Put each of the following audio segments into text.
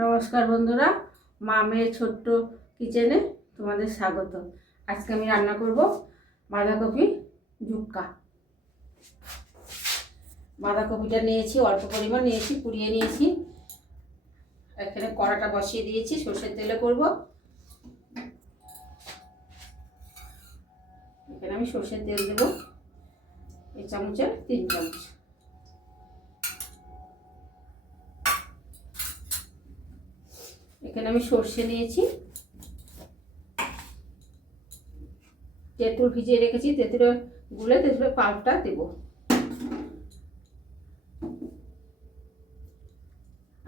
নমস্কার বন্ধুরা, মা মেয়ের ছোট্ট কিচেনে তোমাদের স্বাগত। আজকে আমি রান্না করব বাঁধাকপি জুক্কা বাঁধাকপিটা নিয়েছি, অল্প পরিমাণ নিয়েছি, পুড়িয়ে নিয়েছি। এখানে কড়াটা বসিয়ে দিয়েছি, সর্ষের তেলে করব। এখানে আমি সর্ষের তেল দেবো এই চামচের তিন চামচ। এখানে আমি সর্ষে নিয়েছি। তেঁতুল ভিজিয়ে রেখেছি তেঁতুলের গুলে তেঁতুলের পাল্পটা দেব।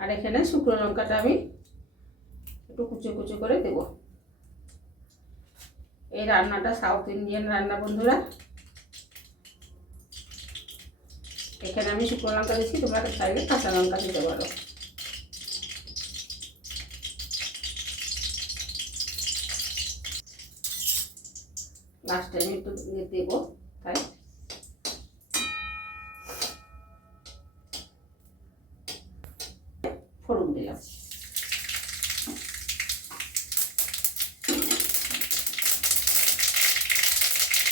আর এখানে শুকনো লঙ্কাটা আমি একটু কুচো কুচো করে দেব। এই রান্নাটা সাউথ ইন্ডিয়ান রান্না, বন্ধুরা। এখানে আমি শুকনো লঙ্কা দিচ্ছি তোমরা চাইলে কাঁচা লঙ্কা দিতে পারো। লাস্টে আমি একটু দেবো, তাই? ফোড়ন দিলাম।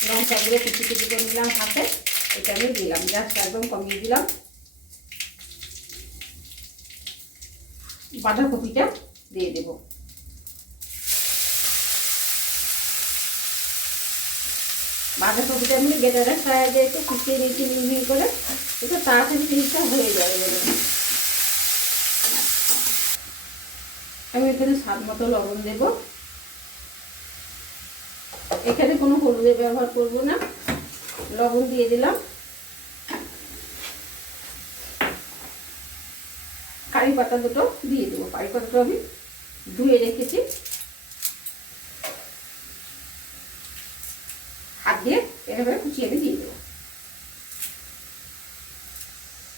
লঙ্কাগুলো কুচি কুচি করে নিলাম হাতে, এটা আমি দিলাম, গ্যাসটা একদম কমিয়ে দিলাম। বাঁধাকপিটা দিয়ে দেবো। বাঁধাকপিটা আমি গেটারের সাহায্যে একটু কুচিয়ে নিয়েছি মিহি করে একটু তাড়াতাড়ি জিনিসটা হয়ে যাবে আমি এখানে স্বাদ মতো লবণ দেব। এখানে কোনো হলুদের ব্যবহার করব না। লবণ দিয়ে দিলাম। কারি পাতা দুটো দিয়ে দেবো। কারি পাতাটা আমি ধুয়ে রেখেছি হাত এভাবে কুচিয়ে আমি দিয়ে দেবো।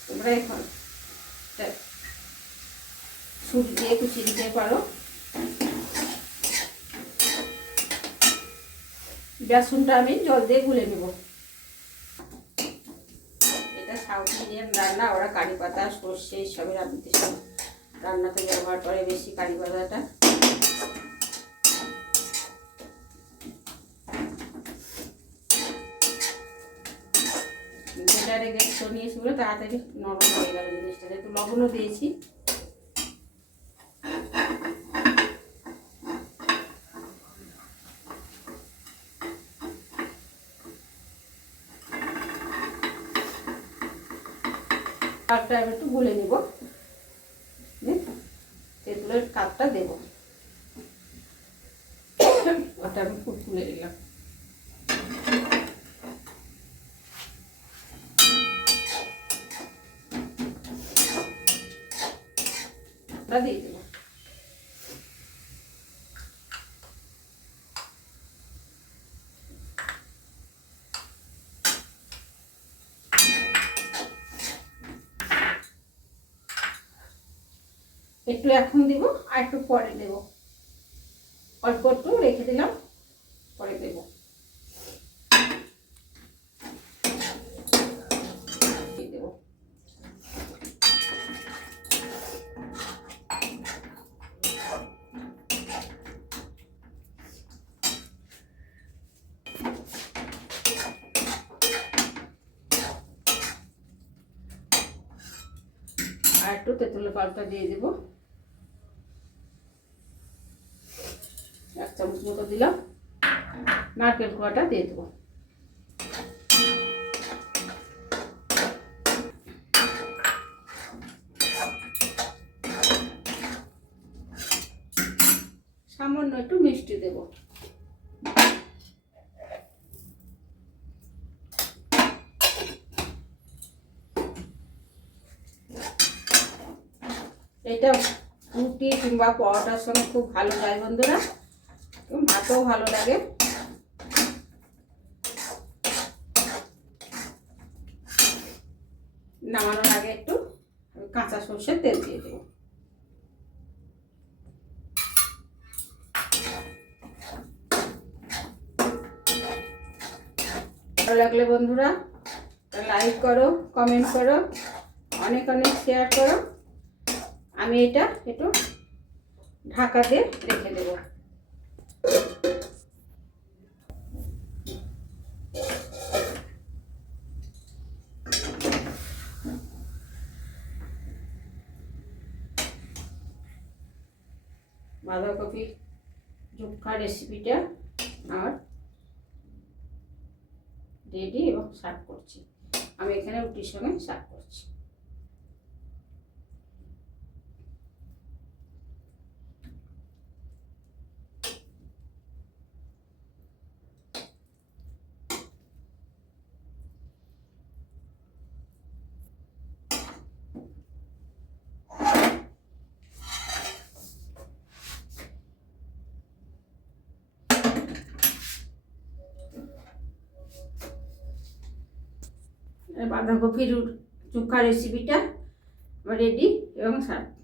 তোমরা এখন ছুট দিয়ে কুচিয়ে দিতে পারো। বেসনটা আমি জল দিয়ে গুলে নেব। এটা সাউথ ইন্ডিয়ান রান্না, ওরা কারি পাতা, সর্ষে রান্নাতে সব রান্নাতে ব্যবহার করে বেশি কারি পাতাটা। যেটারে গ্যাস নিয়েছি বলে তাড়াতাড়ি নরম হয়ে গেল জিনিসটা। যেহেতু লবণও দিয়েছি। কাপটা এবার একটু গুলে নিব। তেঁতুলের কাপটা দেব। ওটা আমি খুব তুলে নিলাম। দেবো। একটু এখন দিব আর একটু পরে দেব। অল্প একটু রেখে দিলাম পরে দেব দেবো আর একটু তেঁতুলের পালটা দিয়ে দেবো। এক চামচ মতো দিলাম। নারকেল কোয়াটা দিয়ে দেবো। সামান্য একটু মিষ্টি দেব। এটা রুটি কিংবা পরোটার সঙ্গে খুব ভালো যায় বন্ধুরা। ভাতও ভালো লাগে। নামানোর আগে একটু কাঁচা সর্ষের তেল দিয়ে দেবো। ভালো লাগলে বন্ধুরা লাইক করো, কমেন্ট করো, অনেক অনেক শেয়ার করো। আমি এটা একটু ঢাকা দিয়ে রেখে দেবো। বাঁধাকপি জুক্কা রেসিপিটা আমার রেডি এবং সার্ভ করছি। আমি এখানে রুটির সঙ্গে সার্ভ করছি। বাঁধাকপির চুক্কা রেসিপিটা রেডি এবং সার্ভ